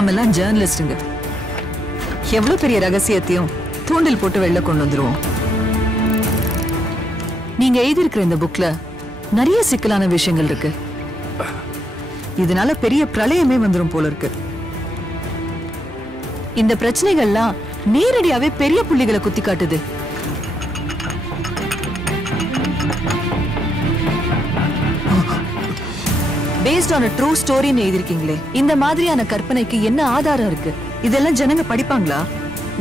நாமெல்லாம் ஜேர்னலிஸ்டுங்க. எவ்வளவு பெரிய ரகசியத்தையும் தூண்டில் போட்டு வெளில கொண்டு வந்துருவோம். நீங்க எழுதியிருக்கிற இந்த புக்ல நிறைய சிக்கலான விஷயங்கள் இருக்கு. இதனால பெரிய பிரளயமே வந்துரும் போல இருக்கு. இந்த பிரச்சனைகள்லாம் நேரடியாவே பெரிய புள்ளிகளை குத்தி காட்டுது. Based on a true story ன்னு எழுதிருக்கீங்களே, இந்த மாதிரியான கற்பனைக்கு என்ன ஆதாரம் இருக்கு? இதெல்லாம் ஜனங்க படிப்பாங்களா?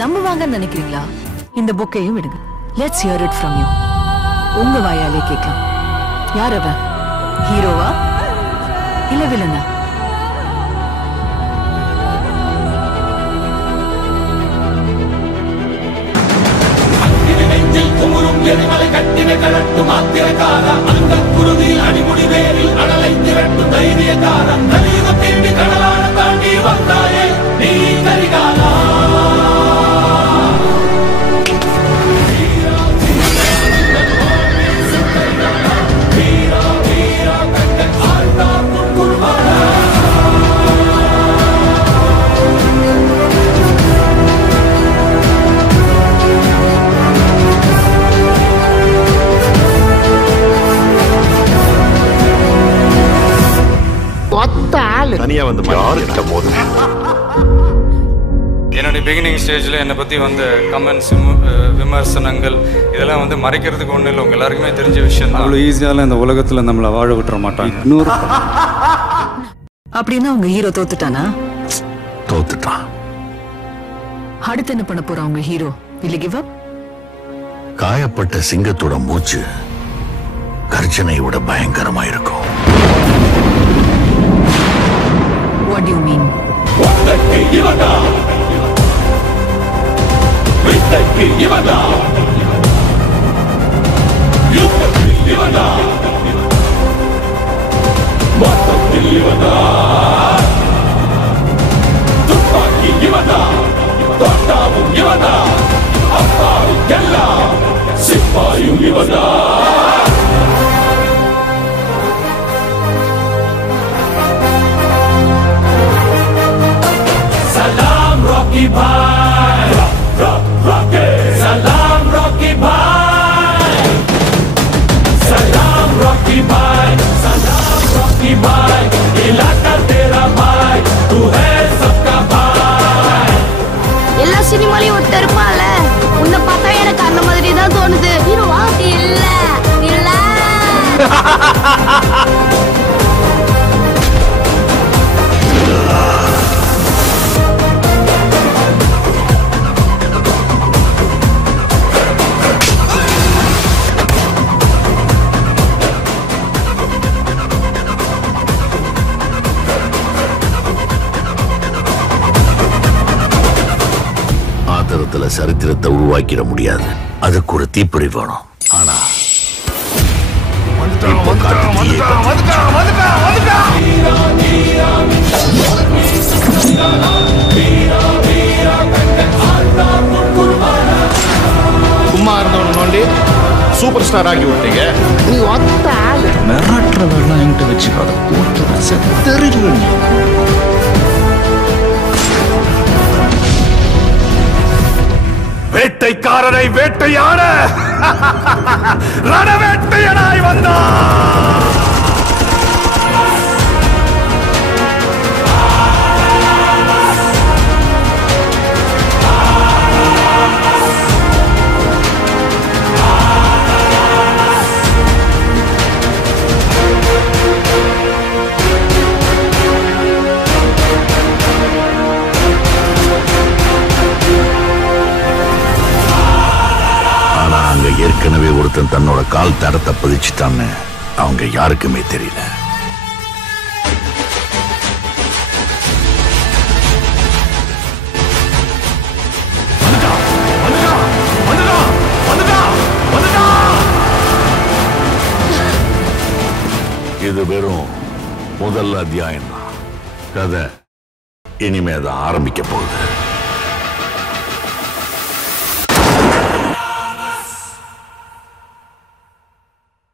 நம்புவாங்கன்னு நினைக்கிறீங்களா? இந்த புக்கையும் விடுங்க. Let's hear it from you. உங்க வாயாலே கேட்கலாம். யார் அவ? ஹீரோவா இல்ல வில்லனா? குமுறும் எரிமலை கட்டின கரட்டும் ஆத்திரக்கார அந்த குருதியில் அடிமுடி வேரில் அடலை திரட்டும் தைரியக்கார கலியுக தேடி கடலான தாண்டி வந்தாயே நீ கரிகாலா. என்னுடைய பிகினிங் ஸ்டேஜில் என்னை பற்றி வந்த கமெண்ட்ஸ் விமர்சனங்கள் இதெல்லாம் வந்து மறைக்கிறதுக்கு ஒன்றும் இல்லை. உங்க எல்லாருக்குமே தெரிஞ்ச விஷயம் தான். அவ்வளோ ஈஸியால இந்த உலகத்தில் நம்மளை வாழ விட்டுற மாட்டாங்க. அப்படின்னா உங்க ஹீரோ தோத்துட்டானா? தோத்துட்டான். அடுத்து என்ன பண்ண போறான் உங்க ஹீரோ? இல்ல கிவ் அப்? காயப்பட்ட சிங்கத்தோட மூச்சு கர்ஜனை விட பயங்கரமா இருக்கும். What do you mean? Salam Rocky Bhai, Rocky. Salam Rocky Bhai, Salam Rocky Bhai, Salam Rocky Bhai. इलाका तेरा भाई, तू है सबका भाई. எல்லா சினிமாலையும் ஒருத்தர் இருப்பான்ல, உன்னை பார்த்தா எனக்கு அந்த மாதிரி தான் தோணுது. ஹீரோவா? இல்ல இல்ல. ஆத்திரத்துல சரித்திரத்தை உருவாக்கிட முடியாது. அதுக்கு ஒரு தீப்பொறி வேணும். ஆனா சும்மா இருந்தவன நோண்டி சூப்பர் ஸ்டார் ஆகி விட்டீங்க. நீ ஒத்த ஆளு. மிரட்டுறதெல்லாம் என்கிட்ட வச்சுக்காத. போட்டு செத்தறிடுவேன். வேட்டைக்காரனை வேட்டையாட ரணவேட்டையனாய் வந்தான். ஏற்கனவே ஒருத்தன் தன்னோட கால் தடத்தை பதிச்சுட்டான்னு அவங்க யாருக்குமே தெரியல. இது வெறும் முதல் அத்தியாயம் தான். கதை இனிமேதான் ஆரம்பிக்க போகுது.